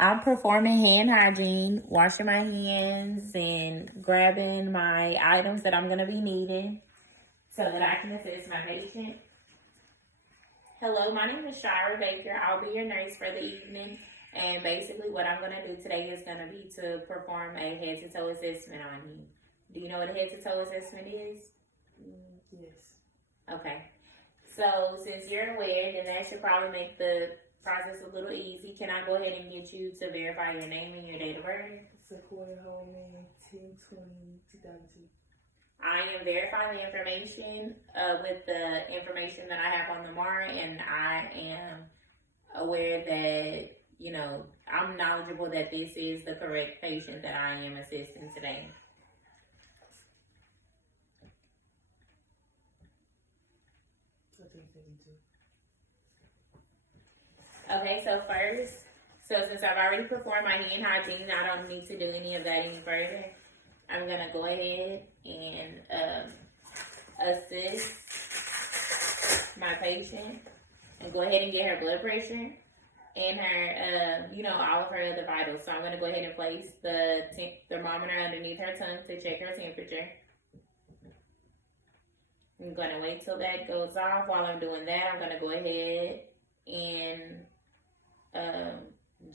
I'm performing hand hygiene, washing my hands and grabbing my items that I'm going to be needing so that I can assist my patient. Hello, my name is Shira Baker. I'll be your nurse for the evening. And basically what I'm going to do today is going to be to perform a head to toe assessment on you. Do you know what a head to toe assessment is? Yes. Okay. So since you're aware, then that should probably make the process a little easy. Can I go ahead and get you to verify your name and your date of birth? Sequoia Holman, 10/20/2002. I am verifying the information with the information that I have on the MAR, and I am aware that, I'm knowledgeable that this is the correct patient that I am assisting today. I think 72. Okay, so since I've already performed my hand hygiene, I don't need to do any of that any further. I'm gonna go ahead and assist my patient and go ahead and get her blood pressure and her, all of her other vitals. So I'm gonna go ahead and place the thermometer underneath her tongue to check her temperature. I'm gonna wait till that goes off. While I'm doing that, I'm gonna go ahead and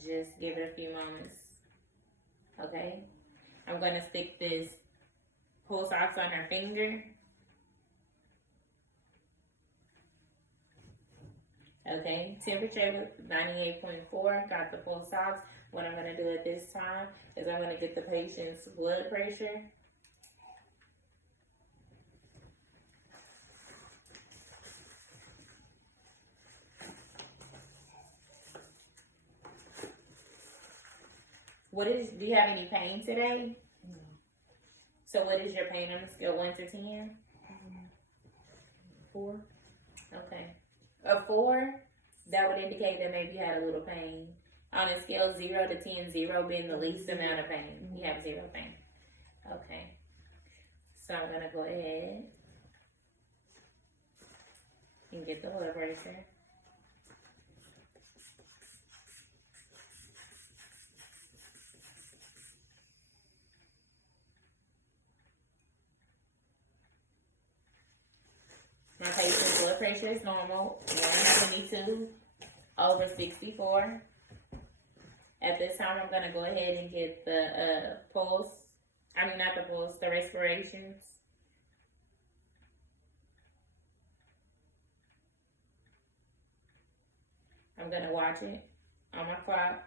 just give it a few moments. Okay, I'm gonna stick this pulse ox on her finger. Okay, temperature was 98.4. Got the pulse ox. What I'm gonna do at this time is I'm gonna get the patient's blood pressure. Do you have any pain today? No. So what is your pain on a scale 1 to 10? 4. Okay. A 4, that would indicate that maybe you had a little pain. On a scale 0 to 10, 0 being the least amount of pain. You have 0 pain. Okay. So I'm going to go ahead and get the blood pressure. My patient's blood pressure is normal, 122/64. At this time, I'm going to go ahead and get the the respirations. I'm going to watch it on my clock.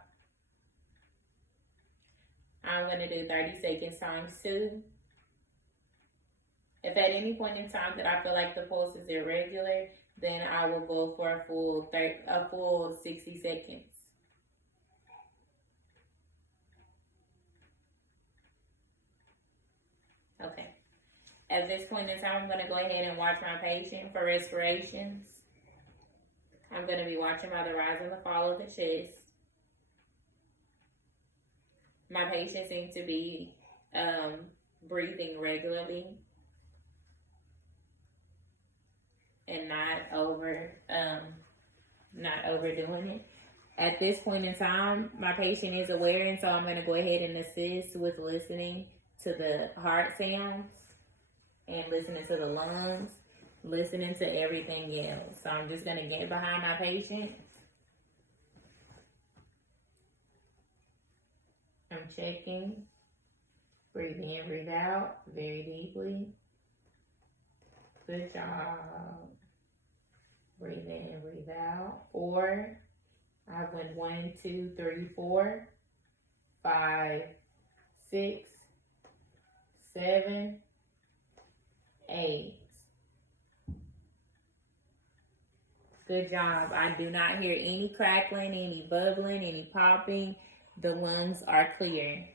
I'm going to do 30 seconds times 2. If at any point in time that I feel like the pulse is irregular, then I will go for a full 60 seconds. Okay. At this point in time, I'm going to go ahead and watch my patient for respirations. I'm going to be watching by the rise and the fall of the chest. My patient seems to be breathing regularly and not overdoing it. At this point in time, my patient is aware, and so I'm going to go ahead and assist with listening to the heart sounds and listening to the lungs, listening to everything else. So I'm just going to get behind my patient. I'm checking. Breathe in, breathe out very deeply. Good job. Breathe in, breathe out. 4. I went 1, 2, 3, 4, 5, 6, 7, 8. Good job. I do not hear any crackling, any bubbling, any popping. The lungs are clear.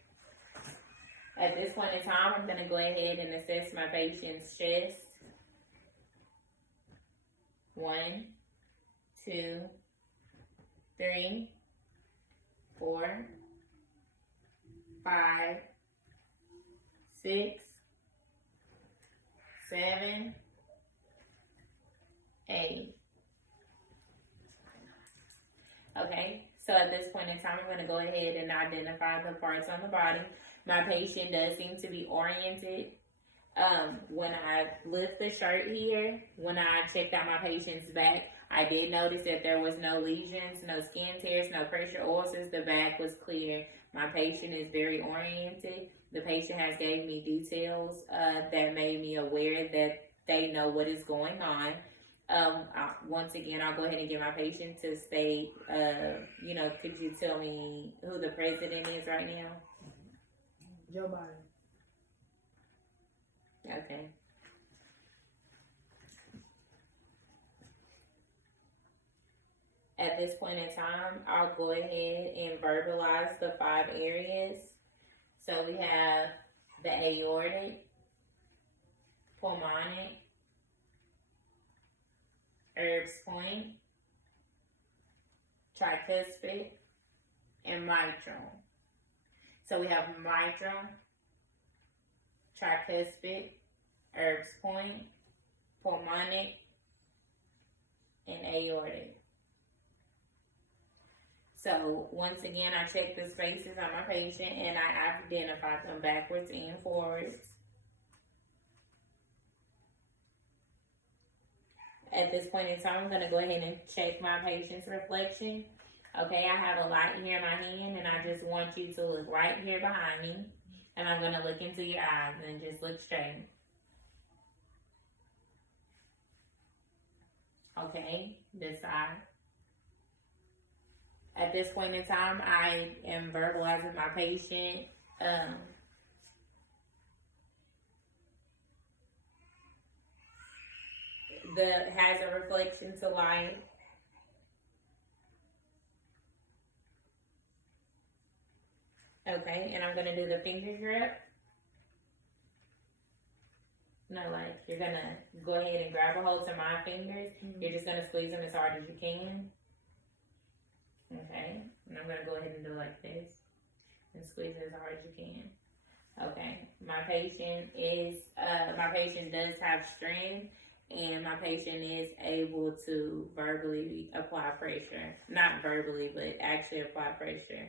At this point in time, I'm going to go ahead and assess my patient's chest. 1, 2, 3, 4, 5, 6, 7, 8. Okay, So at this point in time, I'm going to go ahead and identify the parts on the body. My patient does seem to be oriented. When I lift the shirt here, when I checked out my patient's back, I did notice that there was no lesions, no skin tears, no pressure ulcers. The back was clear. My patient is very oriented. The patient has gave me details that made me aware that they know what is going on. Once again, I'll go ahead and get my patient to state, could you tell me who the president is right now? Joe Biden. Okay. At this point in time, I'll go ahead and verbalize the 5 areas. So we have the aortic, pulmonic, Erb's point, tricuspid, and mitral. So we have mitral, tricuspid, Erb's point, pulmonic, and aortic. So once again, I checked the spaces on my patient and I identified them backwards and forwards. At this point in time, I'm going to go ahead and check my patient's reflection. Okay, I have a light here in my hand and I just want you to look right here behind me. And I'm going to look into your eyes and just look straight. Okay, this side. At this point in time, I am verbalizing my patient. Has a reflection to light. Okay, and I'm going to do the finger grip. No, like, you're going to go ahead and grab a hold to my fingers. Mm-hmm. You're just going to squeeze them as hard as you can. Okay, and I'm going to go ahead and do like this. And squeeze it as hard as you can. Okay, my patient does have strength. And my patient is able to verbally apply pressure. Not verbally, but actually apply pressure.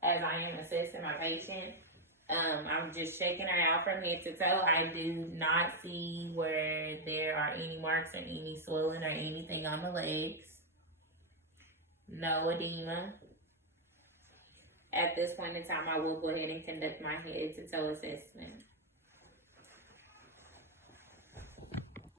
As I am assessing my patient, I'm just checking her out from head to toe. I do not see where there are any marks or any swelling or anything on the legs. No edema. At this point in time, I will go ahead and conduct my head to toe assessment.